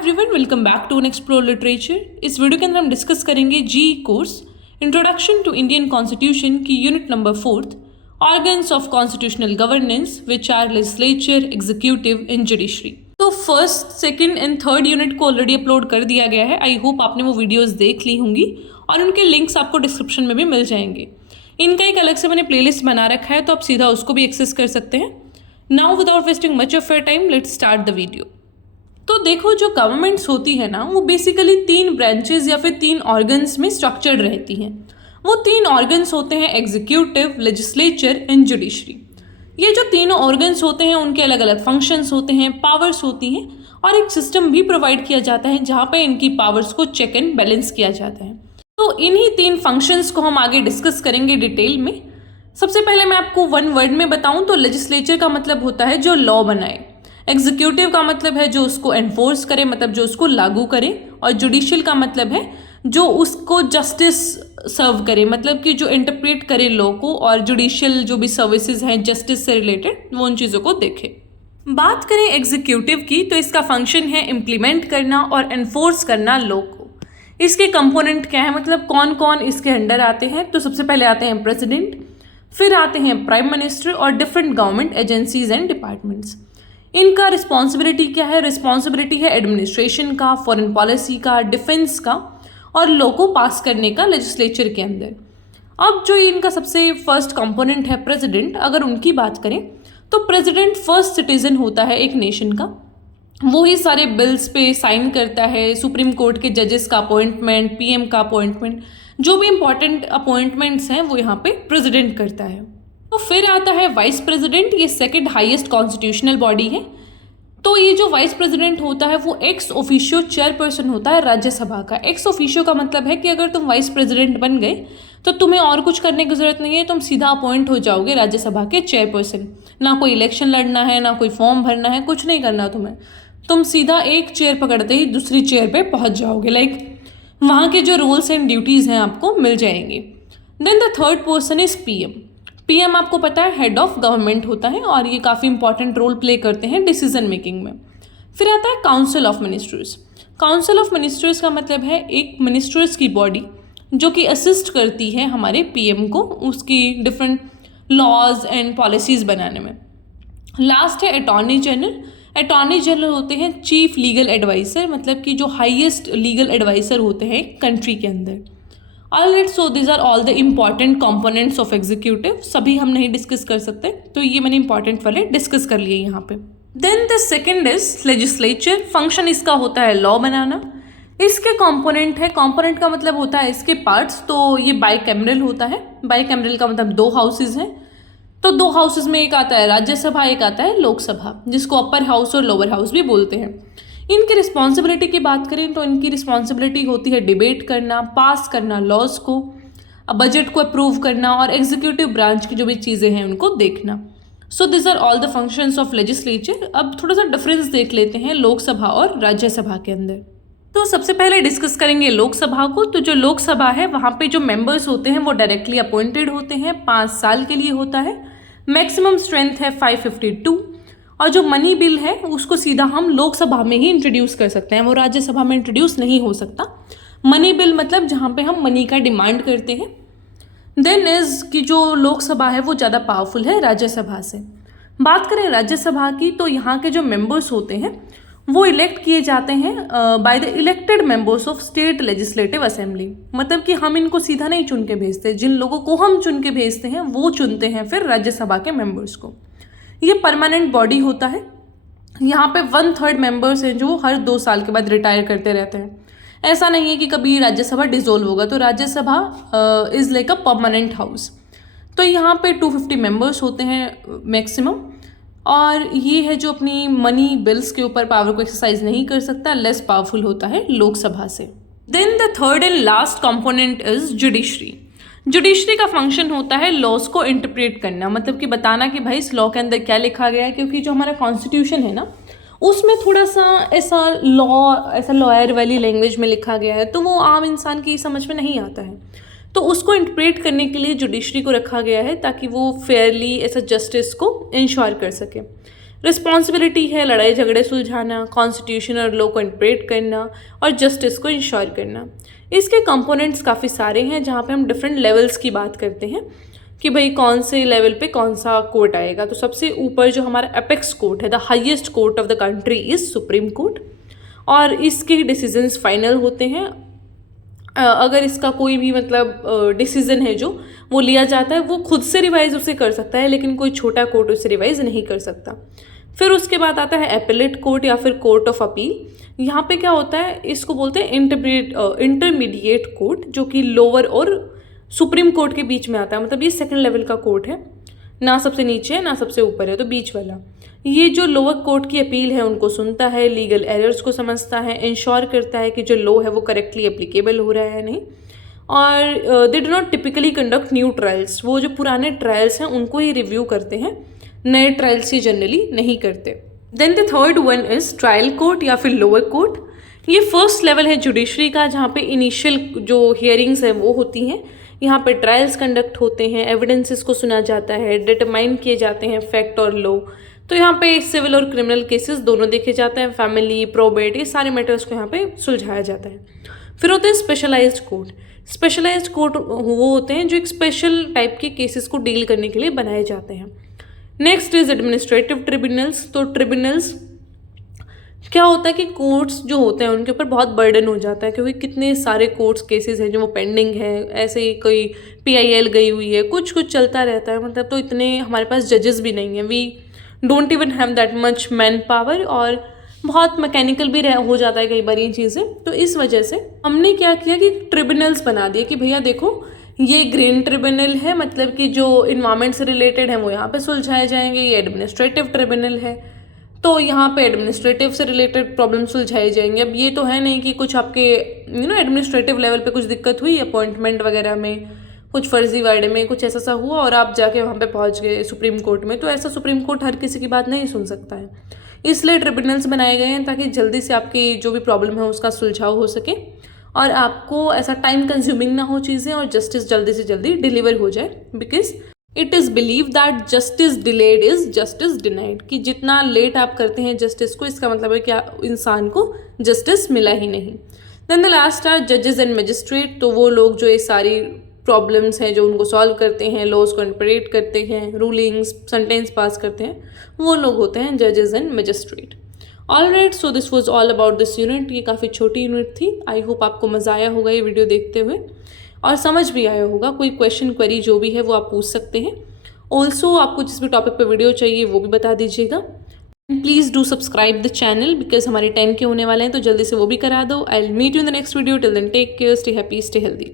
Everyone, welcome back to Explore Literature. इस video के अंदर हम डिस्कस करेंगे जी course introduction to Indian constitution की unit number 4 organs of constitutional governance which are legislature, executive and judiciary. तो first, second and third unit को already upload कर दिया गया है। आई होप आपने वो वीडियोज़ देख ली होंगी और उनके लिंक्स आपको डिस्क्रिप्शन में भी मिल जाएंगे। इनका एक अलग से मैंने प्लेलिस्ट बना रखा है, तो आप सीधा उसको भी एक्सेस कर सकते हैं। Now without wasting much of your time, let's start the video. तो देखो, जो गवर्नमेंट्स होती है ना, वो बेसिकली 3 ब्रांचेस या फिर 3 ऑर्गन्स में स्ट्रक्चर्ड रहती हैं। वो 3 ऑर्गन्स होते हैं एग्जीक्यूटिव, लेजिस्लेचर एंड जुडिशरी। ये जो तीनों ऑर्गन्स होते हैं उनके अलग अलग फंक्शंस होते हैं, पावर्स होती हैं और एक सिस्टम भी प्रोवाइड किया जाता है जहाँ पे इनकी पावर्स को चेक एंड बैलेंस किया जाता है। तो इन्हीं 3 फंक्शंस को हम आगे डिस्कस करेंगे डिटेल में। सबसे पहले मैं आपको वन वर्ड में बताऊँ तो लेजिस्लेचर का मतलब होता है जो लॉ बनाए, एग्जीक्यूटिव का मतलब है जो उसको एनफोर्स करे, मतलब जो उसको लागू करे, और जुडिशियल का मतलब है जो उसको जस्टिस सर्व करे, मतलब कि जो इंटरप्रेट करे लॉ को, और जुडिशियल जो भी सर्विसेज हैं जस्टिस से रिलेटेड वो उन चीज़ों को देखे। बात करें एग्जीक्यूटिव की तो इसका फंक्शन है इम्प्लीमेंट करना और एनफोर्स करना लॉ को। इसके कंपोनेंट क्या है, मतलब कौन कौन इसके अंडर आते हैं। तो सबसे पहले आते हैं प्रेसिडेंट, फिर आते हैं प्राइम मिनिस्टर और different government agencies and departments. इनका रिस्पॉन्सिबिलिटी क्या है? रिस्पॉन्सिबिलिटी है एडमिनिस्ट्रेशन का, फॉरेन पॉलिसी का, डिफेंस का और लॉ को पास करने का लेजिस्लेचर के अंदर। अब जो इनका सबसे फर्स्ट कंपोनेंट है प्रेसिडेंट, अगर उनकी बात करें तो प्रेसिडेंट फर्स्ट सिटीजन होता है एक नेशन का। वो ही सारे बिल्स पे साइन करता है, सुप्रीम कोर्ट के जजेस का अपॉइंटमेंट, पीएम का अपॉइंटमेंट, जो भी इंपॉर्टेंट अपॉइंटमेंट्स हैं वो यहाँ पे प्रेसिडेंट करता है। तो फिर आता है वाइस प्रेसिडेंट, ये सेकंड हाईएस्ट कॉन्स्टिट्यूशनल बॉडी है। तो ये जो वाइस प्रेसिडेंट होता है वो एक्स ऑफिशियो चेयरपर्सन होता है राज्यसभा का। एक्स ऑफिशियो का मतलब है कि अगर तुम वाइस प्रेसिडेंट बन गए तो तुम्हें और कुछ करने की ज़रूरत नहीं है, तुम सीधा अपॉइंट हो जाओगे राज्यसभा के चेयरपर्सन। ना कोई इलेक्शन लड़ना है, ना कोई फॉर्म भरना है, कुछ नहीं करना तुम्हें। तुम सीधा एक चेयर पकड़ते ही दूसरी चेयर पर पहुँच जाओगे। लाइक वहाँ के जो रूल्स एंड ड्यूटीज़ हैं आपको मिल जाएंगे। Then the third person is PM. PM आपको पता है हेड ऑफ गवर्नमेंट होता है और ये काफ़ी इंपॉर्टेंट रोल प्ले करते हैं डिसीजन मेकिंग में। फिर आता है council of ministers. Council of ministers का मतलब है एक मिनिस्टर्स की बॉडी जो कि असिस्ट करती है हमारे पीएम को उसकी डिफरेंट लॉज एंड पॉलिसीज़ बनाने में। लास्ट है अटॉर्नी जनरल। अटॉर्नी जनरल होते हैं चीफ लीगल एडवाइज़र, मतलब कि जो हाईएस्ट लीगल एडवाइज़र होते हैं कंट्री के अंदर। Alright, so this are all the important components of executive. सभी हम नहीं डिस्कस कर सकते, तो ये मैंने इंपॉर्टेंट वाले डिस्कस कर लिए यहाँ पे। Then the second is legislature. Function इसका होता है लॉ बनाना। इसके कंपोनेंट है, कंपोनेंट का मतलब होता है इसके पार्ट्स। तो ये बाइकैमरल होता है। बाइकैमरल का मतलब 2 हाउसेज हैं। तो 2 हाउसेज में एक आता है राज्यसभा, एक आता है लोकसभा, जिसको अपर हाउस और लोअर हाउस भी बोलते हैं। इनकी रिस्पॉन्सिबिलिटी की बात करें तो इनकी रिस्पॉन्सिबिलिटी होती है डिबेट करना, पास करना लॉज को, बजट को अप्रूव करना और एग्जीक्यूटिव ब्रांच की जो भी चीज़ें हैं उनको देखना। So this are all the functions of legislature. अब थोड़ा सा डिफरेंस देख लेते हैं लोकसभा और राज्यसभा के अंदर। तो सबसे पहले डिस्कस करेंगे लोकसभा को। तो जो लोकसभा है वहाँ पे जो मेंबर्स होते हैं वो डायरेक्टली अपॉइंटेड होते हैं, 5 साल के लिए होता है। मैक्सिमम स्ट्रेंथ है 552। और जो मनी बिल है उसको सीधा हम लोकसभा में ही इंट्रोड्यूस कर सकते हैं, वो राज्यसभा में इंट्रोड्यूस नहीं हो सकता। मनी बिल मतलब जहाँ पे हम मनी का डिमांड करते हैं। देन इज कि जो लोकसभा है वो ज़्यादा पावरफुल है राज्यसभा से। बात करें राज्यसभा की तो यहाँ के जो मेंबर्स होते हैं वो इलेक्ट किए जाते हैं by the elected members of state legislative assembly. मतलब कि हम इनको सीधा नहीं चुन के भेजते, जिन लोगों को हम चुन के भेजते हैं वो चुनते हैं फिर राज्यसभा के मेंबर्स को। ये परमानेंट बॉडी होता है। यहाँ पे 1/3 मेंबर्स हैं जो हर 2 साल के बाद रिटायर करते रहते हैं। ऐसा नहीं है कि कभी राज्यसभा डिसॉल्व होगा, तो Rajya Sabha is like a permanent house. तो यहाँ पे 250 मेंबर्स होते हैं मैक्सिमम। और ये है जो अपनी मनी बिल्स के ऊपर पावर को एक्सरसाइज नहीं कर सकता, लेस पावरफुल होता है लोकसभा से। Then the third and last component is judiciary. Judiciary का फंक्शन होता है लॉज को इंटरप्रेट करना, मतलब कि बताना कि भाई इस लॉ के अंदर क्या लिखा गया है। क्योंकि जो हमारा कॉन्स्टिट्यूशन है ना उसमें थोड़ा सा ऐसा लॉयर वाली लैंग्वेज में लिखा गया है, तो वो आम इंसान की समझ में नहीं आता है। तो उसको इंटरप्रेट करने के लिए जुडिशरी को रखा गया है ताकि वो फेयरली ऐसा जस्टिस को इंश्योर कर सके। रिस्पॉन्सिबिलिटी है लड़ाई झगड़े सुलझाना, कॉन्स्टिट्यूशन और लॉ को इंटरप्रेट करना और जस्टिस को इंश्योर करना। इसके कंपोनेंट्स काफ़ी सारे हैं जहाँ पे हम डिफरेंट लेवल्स की बात करते हैं कि भाई कौन से लेवल पे कौन सा कोर्ट आएगा। तो सबसे ऊपर जो हमारा एपेक्स कोर्ट है, the highest court of the country is supreme court, और इसके डिसीजंस फाइनल होते हैं। अगर इसका कोई भी मतलब डिसीजन है जो वो लिया जाता है वो खुद से रिवाइज उसे कर सकता है, लेकिन कोई छोटा कोर्ट उसे रिवाइज नहीं कर सकता। फिर उसके बाद आता है एपेलेट कोर्ट या फिर कोर्ट ऑफ अपील। यहाँ पे क्या होता है, इसको बोलते हैं इंटरमीडिएट कोर्ट, जो कि लोअर और सुप्रीम कोर्ट के बीच में आता है। मतलब ये सेकंड लेवल का कोर्ट है, ना सबसे नीचे है ना सबसे ऊपर है, तो बीच वाला। ये जो लोअर कोर्ट की अपील है उनको सुनता है, लीगल एरर्स को समझता है, इंश्योर करता है कि जो लॉ है वो करेक्टली एप्लीकेबल हो रहा है नहीं। और they do not typically conduct new trials, वो जो पुराने ट्रायल्स हैं उनको ही रिव्यू करते हैं, नए ट्रायल्स ये जनरली नहीं करते। Then the third one is trial court या फिर लोअर कोर्ट। ये फर्स्ट लेवल है जुडिशरी का, जहाँ पे इनिशियल जो हियरिंग्स हैं वो होती हैं। यहाँ पे ट्रायल्स कंडक्ट होते हैं, एविडेंसेस को सुना जाता है, डिटरमाइन किए जाते हैं फैक्ट और लॉ। तो यहाँ पे सिविल और क्रिमिनल केसेस दोनों देखे जाते हैं, फैमिली, प्रोबेट, ये सारे मैटर्स को यहाँ पे सुलझाया जाता है। फिर होते हैं स्पेशलाइज्ड कोर्ट। स्पेशलाइज्ड कोर्ट वो होते हैं जो एक स्पेशल टाइप के केसेस को डील करने के लिए बनाए जाते हैं। Next is administrative tribunals. तो ट्रिब्यूनल्स क्या होता है कि कोर्ट्स जो होते हैं उनके ऊपर बहुत बर्डन हो जाता है, क्योंकि कितने सारे कोर्ट्स केसेस हैं जो वो पेंडिंग है, ऐसे ही कोई PIL गई हुई है, कुछ कुछ चलता रहता है। मतलब तो इतने हमारे पास जजेस भी नहीं हैं, we don't even have that much manpower, और बहुत मैकेनिकल भी हो जाता है कई बार ये चीज़ें। तो इस वजह से हमने क्या किया कि ट्रिब्यूनल्स बना दिए कि भैया देखो ये ग्रीन ट्रिब्यूनल है, मतलब कि जो इन्वायरमेंट से रिलेटेड है वो यहाँ पे सुलझाए जाएंगे। ये एडमिनिस्ट्रेटिव ट्रिब्यूनल है तो यहाँ पे एडमिनिस्ट्रेटिव से रिलेटेड प्रॉब्लम सुलझाए जाएंगे। अब ये तो है नहीं कि कुछ आपके एडमिनिस्ट्रेटिव लेवल पे कुछ दिक्कत हुई, अपॉइंटमेंट वगैरह में, कुछ फर्जीवाड़े में कुछ ऐसा सा हुआ और आप जाके वहाँ पे पहुँच गए सुप्रीम कोर्ट में, तो ऐसा सुप्रीम कोर्ट हर किसी की बात नहीं सुन सकता है। इसलिए ट्रिब्यूनल्स बनाए गए हैं ताकि जल्दी से आपकी जो भी प्रॉब्लम है उसका सुलझाव हो सके और आपको ऐसा टाइम कंज्यूमिंग ना हो चीज़ें, और जस्टिस जल्दी से जल्दी डिलीवर हो जाए। Because it is believe that justice delayed is justice denied, कि जितना लेट आप करते हैं जस्टिस को, इसका मतलब है कि इंसान को जस्टिस मिला ही नहीं। देन द लास्ट आर जजेस एंड मजिस्ट्रेट। तो वो लोग जो ये सारी प्रॉब्लम्स हैं जो उनको सॉल्व करते हैं, लॉज को इंटरप्रेट करते हैं, रूलिंग्स सेंटेंस पास करते हैं, वो लोग होते हैं जजेस and magistrate. Alright, so this was all about this unit. ये काफ़ी छोटी यूनिट थी। आई होप आपको मज़ा आया होगा ये वीडियो देखते हुए और समझ भी आया होगा। कोई क्वेश्चन क्वेरी जो भी है वो आप पूछ सकते हैं। ऑल्सो आपको जिस भी टॉपिक पे वीडियो चाहिए वो भी बता दीजिएगा। And please do subscribe the channel because हमारे 10K होने वाले हैं, तो जल्दी से वो भी करा दो। I will meet you in the next video. Till then take care, stay happy, stay healthy.